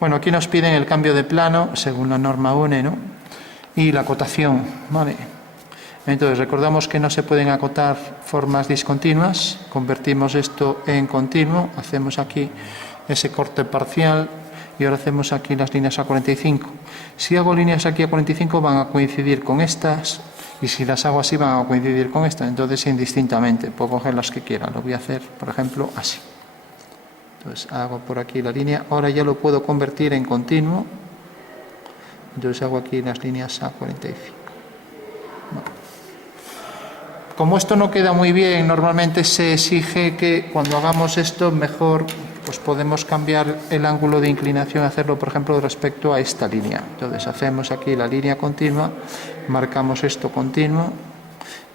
Bueno, aquí nos piden el cambio de plano, según la norma UNE, ¿no? Y la acotación, ¿vale? Entonces, recordamos que no se pueden acotar formas discontinuas, convertimos esto en continuo, hacemos aquí ese corte parcial y ahora hacemos aquí las líneas A45. Si hago líneas aquí A45 van a coincidir con estas y si las hago así van a coincidir con estas, entonces indistintamente, puedo coger las que quiera, lo voy a hacer, por ejemplo, así. Entonces hago por aquí la línea, ahora ya lo puedo convertir en continuo, entonces hago aquí las líneas A45. Como esto no queda muy bien, normalmente se exige que cuando hagamos esto mejor pues podemos cambiar el ángulo de inclinación, hacerlo por ejemplo respecto a esta línea. Entonces hacemos aquí la línea continua, marcamos esto continuo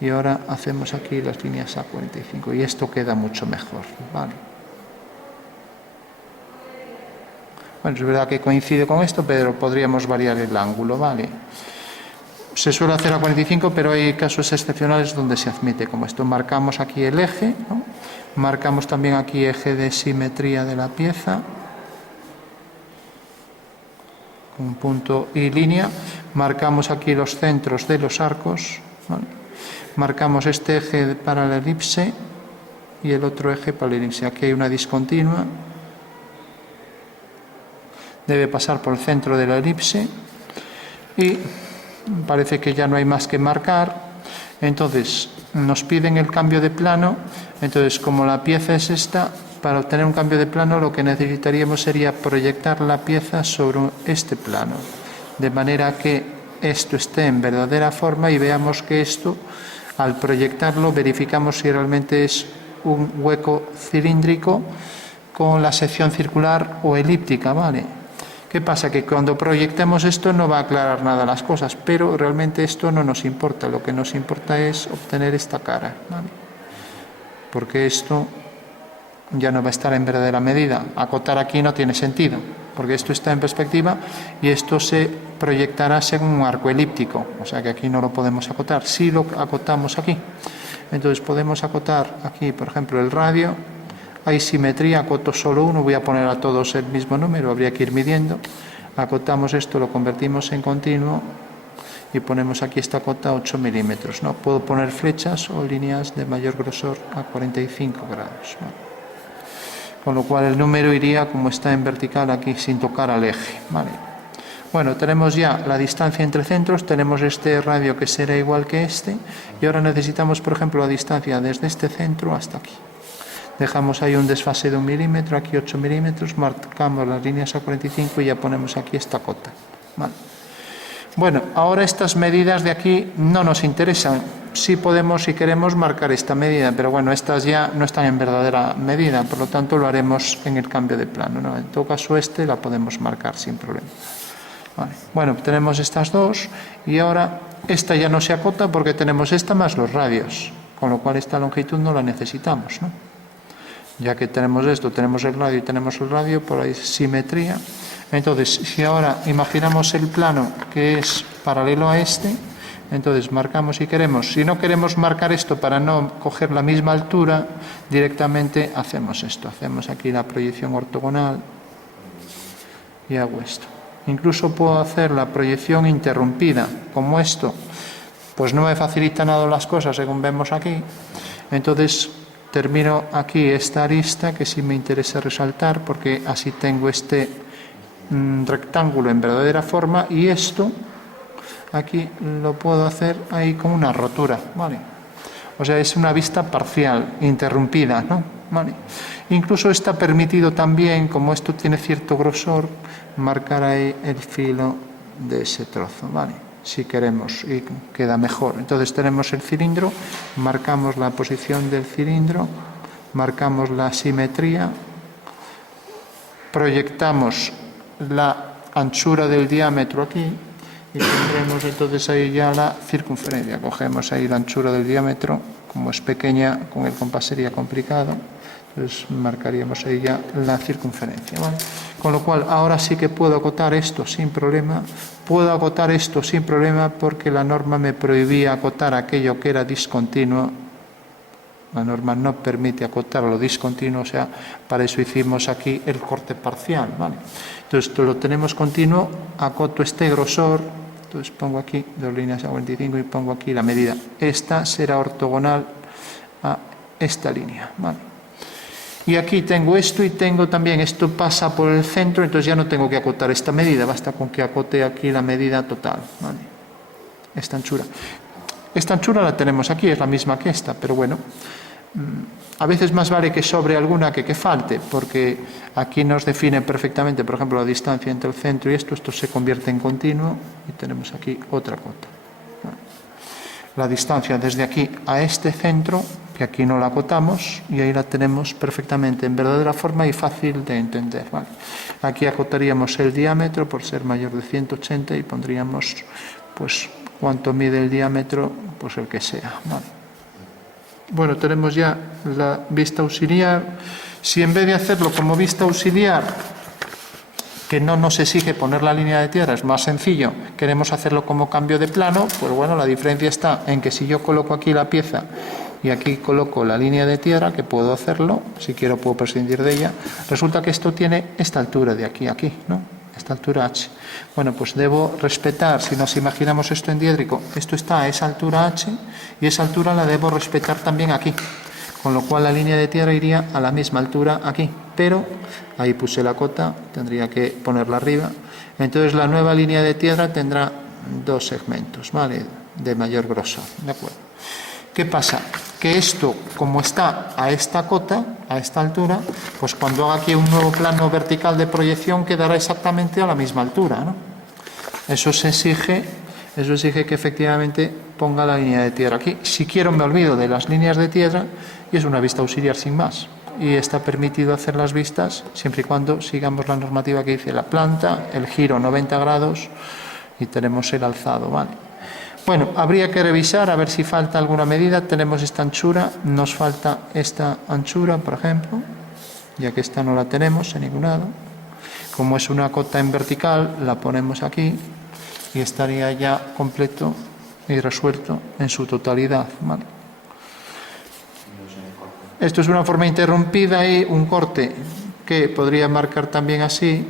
y ahora hacemos aquí las líneas A45 y esto queda mucho mejor, ¿vale? Bueno, es verdad que coincide con esto, pero podríamos variar el ángulo, ¿vale? Se suele hacer a 45, pero hay casos excepcionales donde se admite, como esto. Marcamos aquí el eje, ¿no? Marcamos también aquí eje de simetría de la pieza, un punto y línea. Marcamos aquí los centros de los arcos, ¿vale? Marcamos este eje para la elipse y el otro eje para la elipse. Aquí hay una discontinua, debe pasar por el centro de la elipse y parece que ya no hay más que marcar. Entonces nos piden el cambio de plano, entonces como la pieza es esta, para obtener un cambio de plano lo que necesitaríamos sería proyectar la pieza sobre este plano, de manera que esto esté en verdadera forma y veamos que esto, al proyectarlo, verificamos si realmente es un hueco cilíndrico con la sección circular o elíptica, ¿vale? ¿Qué pasa? Que cuando proyectemos esto no va a aclarar nada las cosas, pero realmente esto no nos importa. Lo que nos importa es obtener esta cara, ¿vale? Porque esto ya no va a estar en verdadera medida. Acotar aquí no tiene sentido, porque esto está en perspectiva y esto se proyectará según un arco elíptico. O sea que aquí no lo podemos acotar. Sí lo acotamos aquí. Entonces podemos acotar aquí, por ejemplo, el radio. Hay simetría, acoto solo uno, voy a poner a todos el mismo número, habría que ir midiendo. Acotamos esto, lo convertimos en continuo y ponemos aquí esta cota 8 milímetros, ¿no? Puedo poner flechas o líneas de mayor grosor a 45 grados, ¿no? Con lo cual el número iría como está en vertical aquí sin tocar al eje, ¿vale? Bueno, tenemos ya la distancia entre centros, tenemos este radio que será igual que este y ahora necesitamos, por ejemplo, la distancia desde este centro hasta aquí. Dejamos ahí un desfase de 1 milímetro, aquí 8 milímetros, marcamos las líneas A45 y ya ponemos aquí esta cota, ¿vale? Bueno, ahora estas medidas de aquí no nos interesan. Sí podemos, si queremos, marcar esta medida, pero bueno, estas ya no están en verdadera medida, por lo tanto lo haremos en el cambio de plano, ¿no? En todo caso este la podemos marcar sin problema. Vale. Bueno, tenemos estas dos y ahora esta ya no se acota porque tenemos esta más los radios, con lo cual esta longitud no la necesitamos, ¿no? Ya que tenemos esto, tenemos el radio y tenemos el radio, por ahí simetría. Entonces, si ahora imaginamos el plano que es paralelo a este, entonces marcamos si queremos. Si no queremos marcar esto para no coger la misma altura, directamente hacemos esto. Hacemos aquí la proyección ortogonal y hago esto. Incluso puedo hacer la proyección interrumpida, como esto. Pues no me facilita nada las cosas, según vemos aquí. Entonces termino aquí esta arista que sí me interesa resaltar porque así tengo este rectángulo en verdadera forma y esto aquí lo puedo hacer ahí con una rotura, ¿vale? O sea, es una vista parcial, interrumpida, ¿no? ¿Vale? Incluso está permitido también, como esto tiene cierto grosor, marcar ahí el filo de ese trozo, ¿vale? Si queremos y queda mejor. Entonces tenemos el cilindro, marcamos la posición del cilindro, marcamos la simetría, proyectamos la anchura del diámetro aquí y tendremos entonces ahí ya la circunferencia. Cogemos ahí la anchura del diámetro, como es pequeña, con el compás sería complicado, entonces marcaríamos ahí ya la circunferencia, ¿vale? Con lo cual ahora sí que puedo acotar esto sin problema. Puedo acotar esto sin problema porque la norma me prohibía acotar aquello que era discontinuo La norma no permite acotarlo discontinuo, o sea, para eso hicimos aquí el corte parcial, ¿vale? Entonces, esto lo tenemos continuo, acoto este grosor, entonces pongo aquí 2 líneas a 45 y pongo aquí la medida. Esta será ortogonal a esta línea, ¿vale? Y aquí tengo esto y tengo también, esto pasa por el centro, entonces ya no tengo que acotar esta medida, basta con que acote aquí la medida total, ¿vale? Esta anchura. Esta anchura la tenemos aquí, es la misma que esta, pero bueno, a veces más vale que sobre alguna que falte, porque aquí nos define perfectamente, por ejemplo, la distancia entre el centro y esto se convierte en continuo y tenemos aquí otra cota. La distancia desde aquí a este centro, que aquí no la acotamos, y ahí la tenemos perfectamente en verdadera forma y fácil de entender, ¿vale? Aquí acotaríamos el diámetro por ser mayor de 180 y pondríamos, pues, cuánto mide el diámetro, pues el que sea, ¿vale? Bueno, tenemos ya la vista auxiliar. Si en vez de hacerlo como vista auxiliar, que no nos exige poner la línea de tierra, es más sencillo, queremos hacerlo como cambio de plano, pues bueno, la diferencia está en que si yo coloco aquí la pieza y aquí coloco la línea de tierra, que puedo hacerlo, si quiero puedo prescindir de ella, resulta que esto tiene esta altura de aquí a aquí, ¿no? Esta altura h. Bueno, pues debo respetar, si nos imaginamos esto en diédrico, esto está a esa altura h y esa altura la debo respetar también aquí, con lo cual la línea de tierra iría a la misma altura aquí, pero ahí puse la cota, tendría que ponerla arriba, entonces la nueva línea de tierra tendrá 2 segmentos, ¿vale? De mayor grosor, ¿de acuerdo? ¿Qué pasa? Que esto, como está a esta cota, a esta altura, pues cuando haga aquí un nuevo plano vertical de proyección quedará exactamente a la misma altura, ¿no? Eso exige que efectivamente ponga la línea de tierra aquí. Si quiero me olvido de las líneas de tierra y es una vista auxiliar sin más. Y está permitido hacer las vistas siempre y cuando sigamos la normativa que dice la planta, el giro 90 grados y tenemos el alzado, ¿vale? Bueno, habría que revisar a ver si falta alguna medida. Tenemos esta anchura, nos falta esta anchura, por ejemplo, ya que esta no la tenemos en ningún lado. Como es una cota en vertical, la ponemos aquí y estaría ya completo y resuelto en su totalidad, ¿vale? Esto es una forma interrumpida y un corte que podría marcar también así,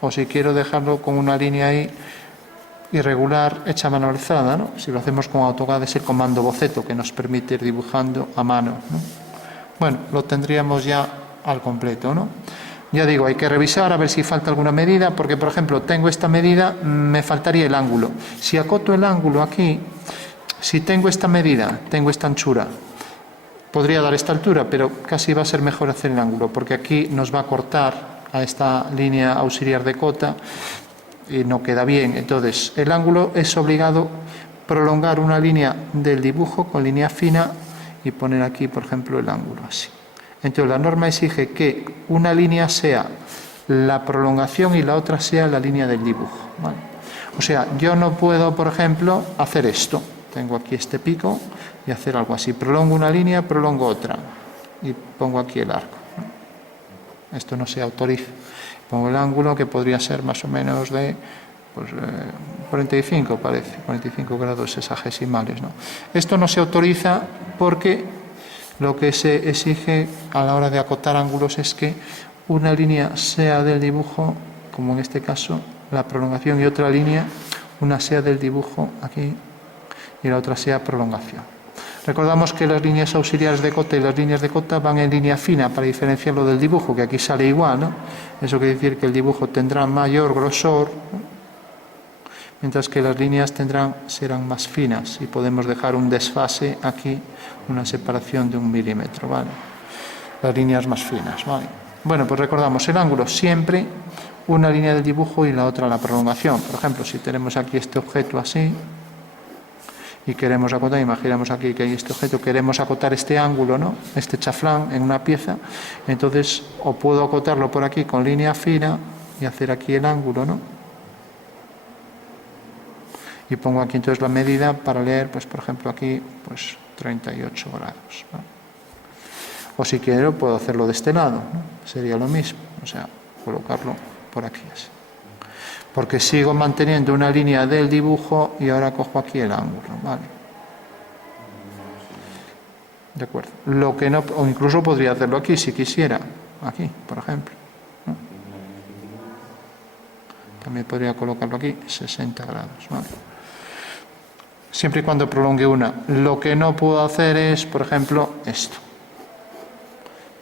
o si quiero dejarlo con una línea ahí irregular hecha a mano alzada, ¿no? Si lo hacemos con AutoCAD es el comando boceto que nos permite ir dibujando a mano, ¿no? Bueno, lo tendríamos ya al completo, ¿no? Ya digo, hay que revisar a ver si falta alguna medida, porque por ejemplo tengo esta medida, me faltaría el ángulo. Si acoto el ángulo aquí, si tengo esta medida, tengo esta anchura, podría dar esta altura, pero casi va a ser mejor hacer el ángulo, porque aquí nos va a cortar a esta línea auxiliar de cota y no queda bien. Entonces, el ángulo es obligado prolongar una línea del dibujo con línea fina y poner aquí, por ejemplo, el ángulo así. Entonces, la norma exige que una línea sea la prolongación y la otra sea la línea del dibujo, ¿vale? O sea, yo no puedo, por ejemplo, hacer esto. Tengo aquí este pico y hacer algo así. Prolongo una línea, prolongo otra y pongo aquí el arco. Esto no se autoriza. Pongo el ángulo que podría ser más o menos de 45, parece, 45 grados sexagesimales, ¿no? Esto no se autoriza porque lo que se exige a la hora de acotar ángulos es que una línea sea del dibujo, como en este caso, la prolongación, y otra línea, una sea del dibujo aquí y la otra sea prolongación. Recordamos que las líneas auxiliares de cota y las líneas de cota van en línea fina para diferenciarlo del dibujo, que aquí sale igual, ¿no? Eso quiere decir que el dibujo tendrá mayor grosor, ¿no? Mientras que las líneas serán más finas y podemos dejar un desfase aquí, una separación de 1 milímetro, ¿vale? Las líneas más finas, ¿vale? Bueno, pues recordamos el ángulo siempre una línea del dibujo y la otra la prolongación. Por ejemplo, si tenemos aquí este objeto así y queremos acotar, imaginamos aquí que hay este objeto, queremos acotar este ángulo, ¿no? Este chaflán en una pieza, entonces o puedo acotarlo por aquí con línea fina y hacer aquí el ángulo, ¿no? Y pongo aquí entonces la medida para leer, pues por ejemplo aquí, pues 38 grados, ¿no? O si quiero puedo hacerlo de este lado, ¿no? Sería lo mismo, o sea, colocarlo por aquí así. Porque sigo manteniendo una línea del dibujo y ahora cojo aquí el ángulo, ¿vale? ¿De acuerdo? Lo que no, o incluso podría hacerlo aquí, si quisiera. Aquí, por ejemplo. ¿No? También podría colocarlo aquí, 60 grados. ¿Vale? Siempre y cuando prolongue una. Lo que no puedo hacer es, por ejemplo, esto.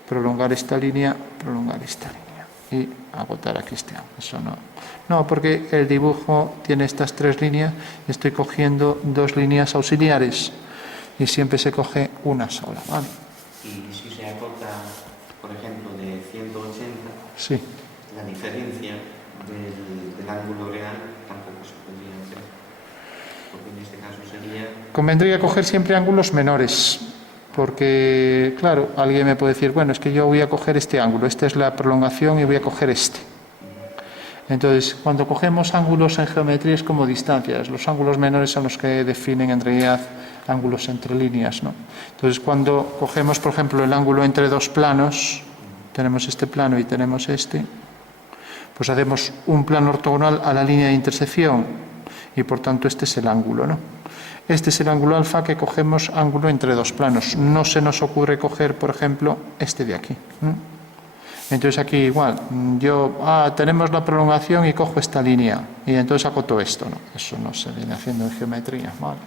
Prolongar esta línea y agotar aquí este ángulo. Eso no. No, porque el dibujo tiene estas tres líneas y estoy cogiendo dos líneas auxiliares y siempre se coge una sola. ¿Vale? Y si se acota, por ejemplo, de 180, sí. La diferencia del ángulo real tampoco se podría hacer, porque en este caso sería... Convendría coger siempre ángulos menores, porque, claro, alguien me puede decir, bueno, es que yo voy a coger este ángulo, esta es la prolongación y voy a coger este. Entonces, cuando cogemos ángulos en geometría es como distancias, los ángulos menores son los que definen en realidad ángulos entre líneas, ¿no? Entonces, cuando cogemos, por ejemplo, el ángulo entre dos planos, tenemos este plano y tenemos este, pues hacemos un plano ortogonal a la línea de intersección y por tanto este es el ángulo, ¿no? Este es el ángulo alfa que cogemos ángulo entre dos planos. No se nos ocurre coger, por ejemplo, este de aquí. Entonces aquí igual, tenemos la prolongación y cojo esta línea y entonces acoto esto, ¿no? Eso no se viene haciendo en geometría, ¿vale?